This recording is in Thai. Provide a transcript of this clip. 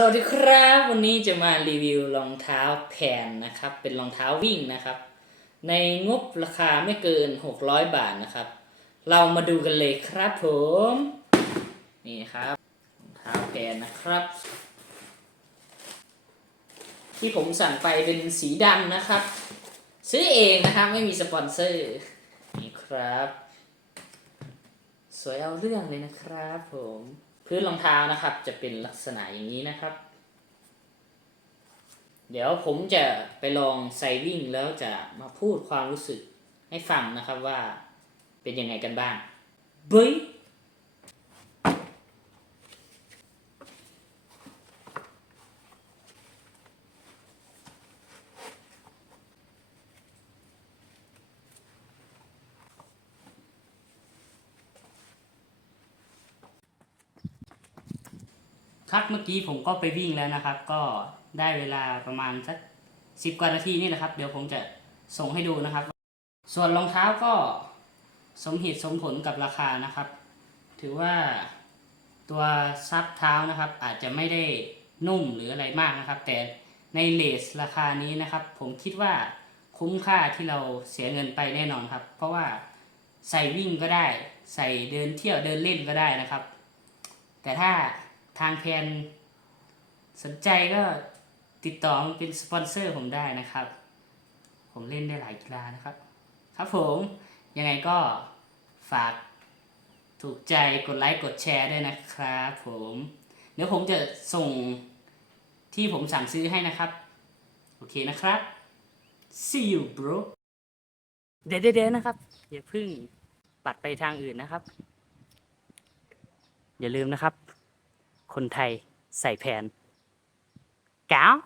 สวัสดีครับวันนี้จะมารีวิวรองเท้าแพนนะครับ เป็นรองเท้าวิ่งนะครับ ในงบราคาไม่เกิน 600 บาทนะครับ เรามาดูกันเลยครับผมนี่ครับรองเท้าแพนนะครับ ที่ผมสั่งไปเป็นสีดำนะครับ ซื้อเองนะครับไม่มีสปอนเซอร์นี่ครับ สวยเอาเรื่องเลยนะครับผม พื้นรองเท้านะครับ จะเป็นลักษณะอย่างนี้นะครับ เดี๋ยวผมจะไปลองใส่วิ่งแล้วจะมาพูดความรู้สึกให้ฟังนะครับว่าเป็นยังไงกันบ้างเบ้ย ครับเมื่อกี้ผมก็ไปวิ่งแล้วนะครับ ก็ได้เวลาประมาณสักสิบกว่านาทีนี่แหละครับ เดี๋ยวผมจะส่งให้ดูนะครับ ส่วนรองเท้าก็สมเหตุสมผลกับราคานะครับ ถือว่าตัวซับเท้านะครับ อาจจะไม่ได้นุ่มหรืออะไรมากนะครับ แต่ในเลสราคานี้นะครับ ผมคิดว่าคุ้มค่าที่เราเสียเงินไปแน่นอนครับ เพราะว่าใส่วิ่งก็ได้ ใส่เดินเที่ยวเดินเล่นก็ได้นะครับ แต่ถ้า ทางแพนสนใจก็ติดต่อมาเป็นสปอนเซอร์ผมได้นะครับ ผมเล่นได้หลายกีฬานะครับ ครับผมยังไงก็ฝากถูกใจกดไลค์กดแชร์ด้วยนะครับผมเดี๋ยวผมจะส่งที่ผมสั่งซื้อให้นะครับ โอเคนะครับ see you bro เดี๋ยวเดี๋ยวนะครับ อย่าเพึ่งปัดไปทางอื่นนะครับ อย่าลืมนะครับ คนไทยใส่แผนก้าว